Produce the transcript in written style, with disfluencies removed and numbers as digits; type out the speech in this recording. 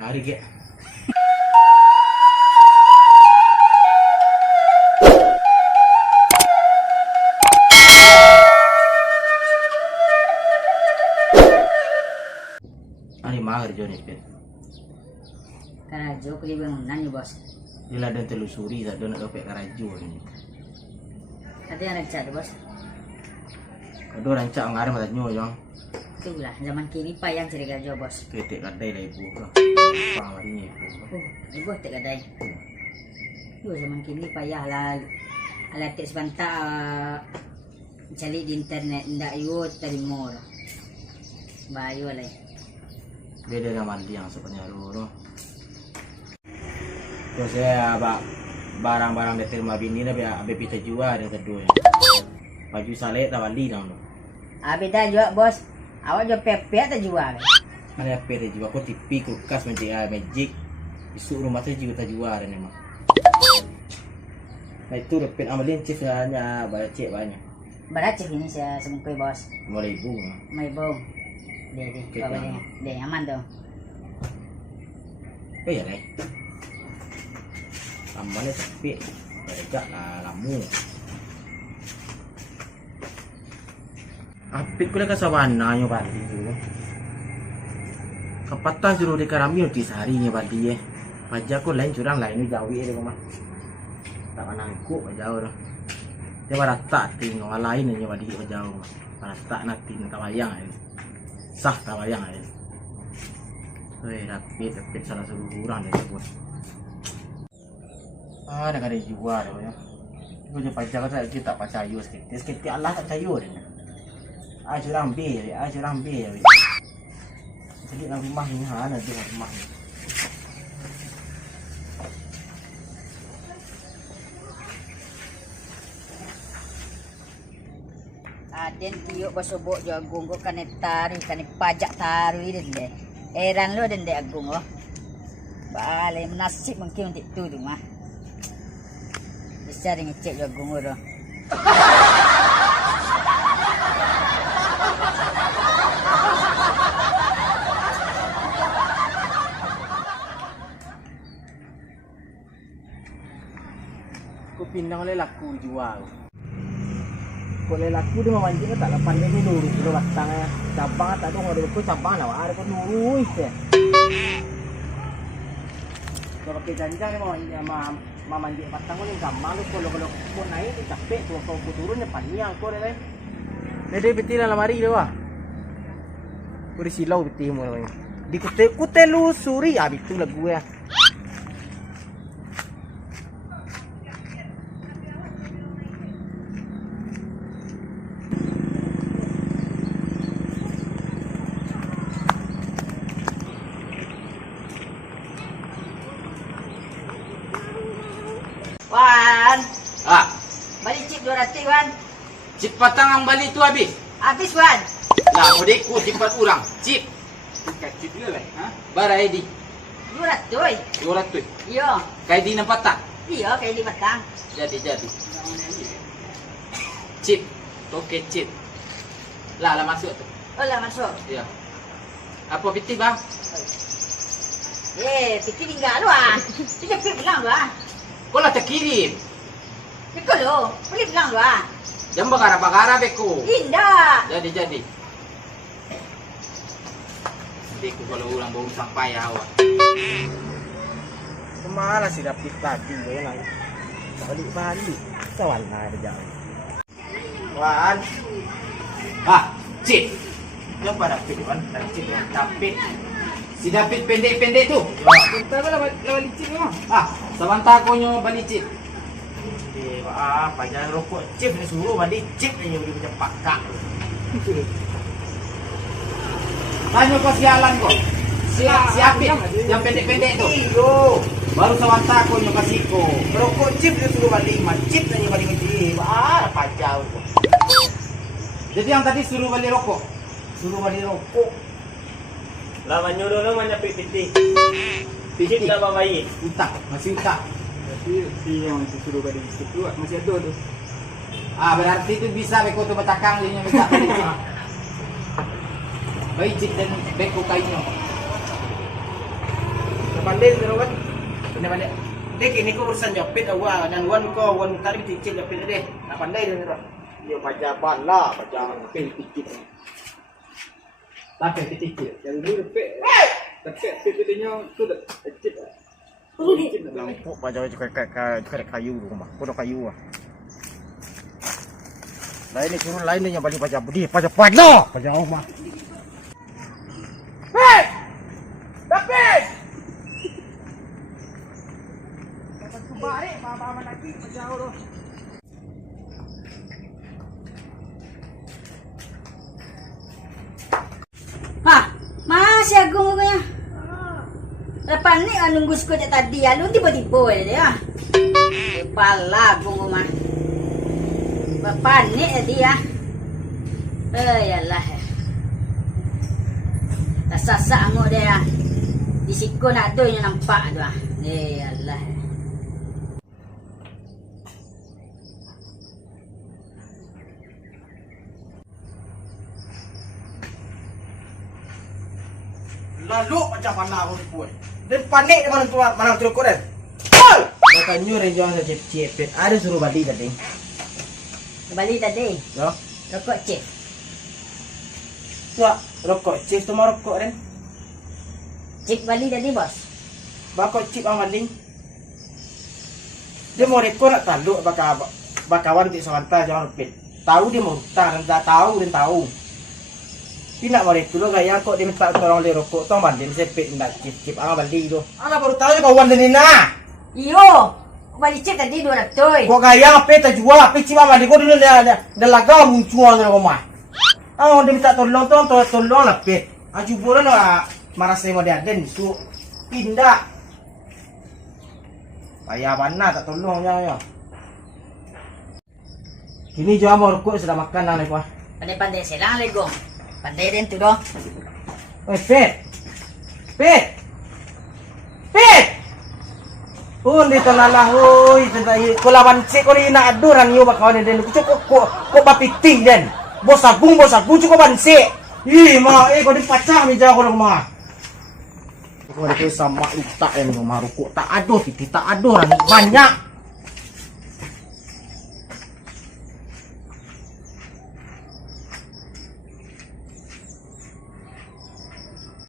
Hari ke. Ani mahar jo nih, Pet. Karajo pergi bangunan nih bos. Ila dan telusuri sa don dope karajo ni. Ada yang rencana bos. Kado rancak ngarep mata nyo jong. Itulah zaman kini payang cari karajo bos. Ketek kadai lah ibu ka. Pangarinya ibu. Ibu tak kadai. Yo zaman kini payah lah. Alat sebentar cari di internet ndak yo terima. Bayu lah. Beda dengan mandi yang sebenarnya dulu. Terus saya barang-barang dari rumah bini lah biar kita jual yang kedua. Baju saleh tak mandi dong. Beda juga bos. Awak jual pepek tak jual. Ada apa dia jual? Aku TV, kulkas, magic. Isu rumah saya juga tak jual ni mah. Nah itu repet amalin cip hanya banyak cek banyak. Berapa ini saya semungkai bos? 5.000. Mai bom. Deh, bawanya. Deh, aman dong. Apa ya deh? Tambahnya tapi banyak lah lamu. Apit ko lang kasawana nyo bali dulu. Kapatan suruh di karami di sehari nya bali Pajak ko lain curang lain jauh ini kok mah. Tak panangku jauh dah. Dia barata ting lain nya bali jauh. Barata nanti tawayang ini. Sah tawayang ini. Hei rapid salah suruh kurang deh bos. Ada kada jual ya. Punya pajak kita percaya sikit Allah tak percaya ni. Curang B, curang B. Jadi nak rumah ni ada di rumah ni. Den tiuk basobok jo agung ko kane tari kane pajak tari den deh. Eran lo den deh agung oh. Balai menasib mungkin untuk tu mah. Bisa dengan cek jo agung oh. Aku pindang oleh laku jual. Kalau laku dia memanjir tak lapan ini dulu kilo batang ya. Cabang tak ada ngadu aku cabang lah. Ada pun nurui ya. Kalau pakai janjang dia mau manjir batang ni gampang tu kalau pun naik tu capek tu kalau turun dia panjang kau deh. Jadi betul lah lemari dia wah. Kuri silau betul mu namanya. Di kutelu suri ah betul lah gue ya. Wan, balik cip 200 Wan. Cip patang ang bali tu habis. Habis Wan. Lah modeku cepat orang. Cip. Cip dia lah. Ha? Barai di 200. 200. Iya. Kai di nampak tak? Iya kayak di batang. Jadi. Cip. Toke cip. Lah masuk tu. Oh lah masuk. Ya. Apa piti bang? Piti tinggal lu ah. Tiga pit bilang lu ah. Kau lah terkirim. Ikut lu. Boleh bilang lu ah. Jam bagara beko. Indah. Jadi. Beku kalau ulang baru sampai awak. Kemana sih dapet tadi gue lah. Balik. Kawan ada jauh. Wan. Cip. Yang pada David kan, Cip yang David. Si David pendek-pendek tu. Kita lah balik Cip memang. Sebentar kau nyo balik Cip. Jangan rokok Cip ni suruh balik Cip ni yang macam pakak. Tanya kau sialan kau. Siapin yang pendek-pendek tu. Iyo. Baru sebentar kau nyo kasih kau. Rokok Cip dia suruh balik, Cip ni balik Cip. Apa jauh kau. Jadi yang tadi suruh balik rokok. Lawan nyuruh lo mana piti. Piti dah bayi. Masih utak. Si yang suruh balik situ masih ada tu. Berarti itu bisa beko tu bercakang dia minta balik cip. Baik cip dan beko kainnya. Pandai tu kan. Pandai. Dek ini ko urusan jepit awak dan wan tadi dicicil jepit deh. Nak pandai dia tu. Dia pajaban lah, pajaban pil-pil. Tapi kecil. Yang dulu pil. Tapi pil-pilnya tu dah kecil. Lampuk pajak juga kayu rumah. Kono kayu ah. Lain ni turun lain ni yang balik pajak budi, pajak rumah. Hei! Tapi balik mama lagi jauh tu. Ha, masih aku mukanya. Lepas ni nunggu sekejap tadi, lalu tiba-tiba dia. Kepala aku mah. Lepas ni tadi ya. Yalah. Tak sasak angok dia. Di siku nak tu yang nampak tu ah. Yalah. Lalu macam mana aku pun. Dan panik mana tu kau dan. Hei! Makanya renjang saya cep. Ada suruh balik tadi. Balik tadi. Yo. Rokok cip. Tuak rokok cip tu mau rokok dan. Cip balik tadi bos. Bakok cip ang maling. Dia mau rekod nak tanduk bakawan ti sawanta jangan pit. Tahu dia mau hutang dan tahu. Tidak mau itu lo gaya kok dia minta tolong le rokok tong banding sepit ndak cip ang balik tu. Ana baru tahu kawan dia nina. Iyo. Balik cip tadi 200. Kok gaya apa tak jual apa cip ang balik kok dulu dah laga muncul dalam rumah. Ah dia minta tolong lah pit. Aju bulan lah marah saya mau dia den su pindah. Payah mana tak tolong ya. Kini jual mau rokok sudah makan dah lepas. Pandai-pandai selang legong. Pandai din tu doh. Oi, Pit! Undi talalah, oi, tentang kulawan cik kau ni nak aduran yo bakawan den. Cukup kok bapiting den. Bos agung cukup banse. Ih, kau di pacah mi jago rumah. Kau ni sama utak yang rumah rukuk tak aduh, tak aduh banyak.